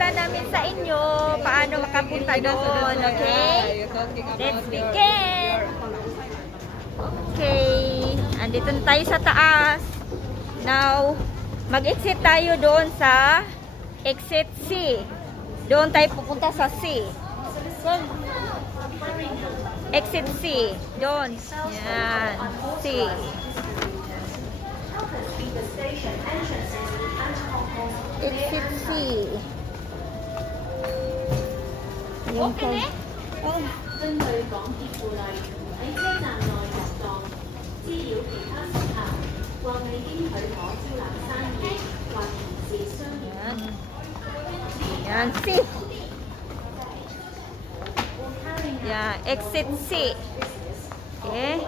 ipapakita namin sa inyo paano makapunta doon. Okay? Let's begin! Okay. Andito na tayo sa taas. Now, mag-exit tayo doon sa exit C. Doon tayo pupunta sa C. Exit C. Doon. Yan. C. Exit C. Okay na? Oh. 根據港鐵附例，喺車站內遊蕩，滋擾其他乘客，或未經許可招攬生意，或從事商業。 Yan, C. Yan, exit C. Okay.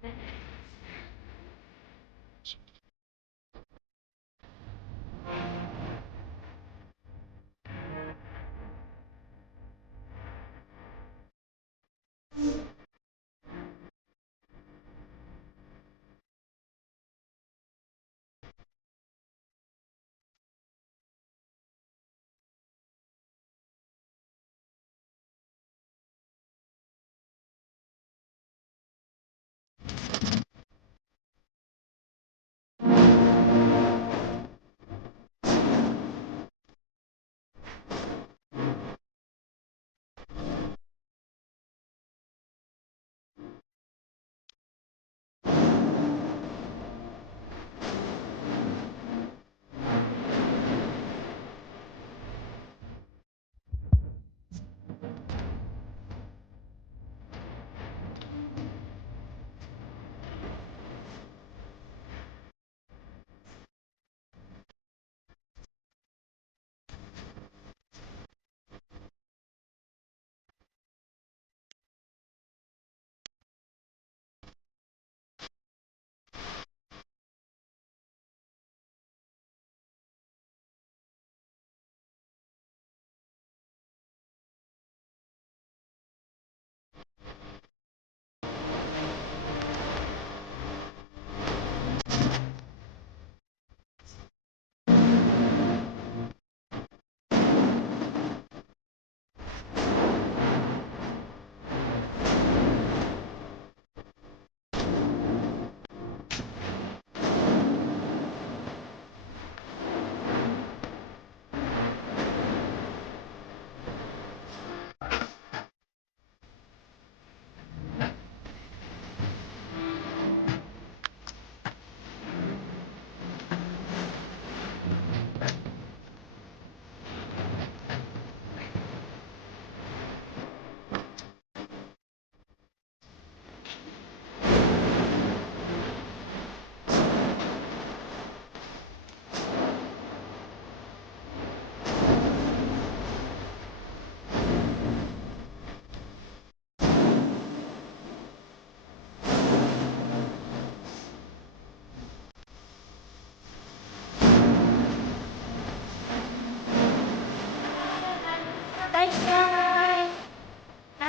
Guys!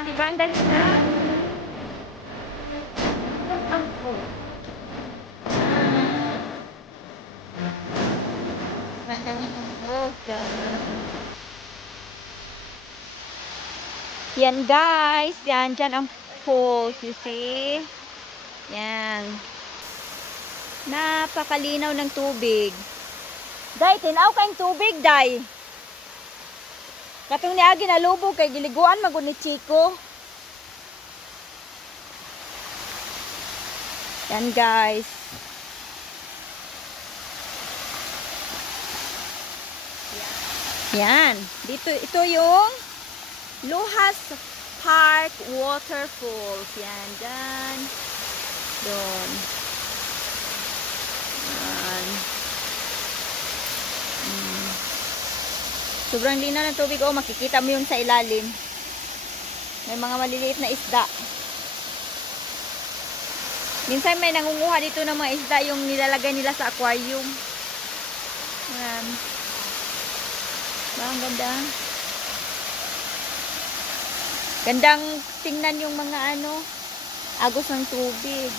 Diba ang ganda? Yan guys, yan dyan ang falls, you see? Yan. Napakalinaw ng tubig. Day, tinaw kayong tubig, day. Katong niagi nalubog kay giliguan magud ni Chico. Yan guys. Yan. Dito ito yung Luhas Park Waterfalls. Yan dyan. Doon. Yan. Sobrang linaw ng tubig. Oh, makikita mo yun sa ilalim. May mga maliliit na isda. Minsan may nangunguha dito ng mga isda yung nilalagay nila sa aquarium. Ayan. Ang ganda. Gandang tingnan yung mga agos ng tubig.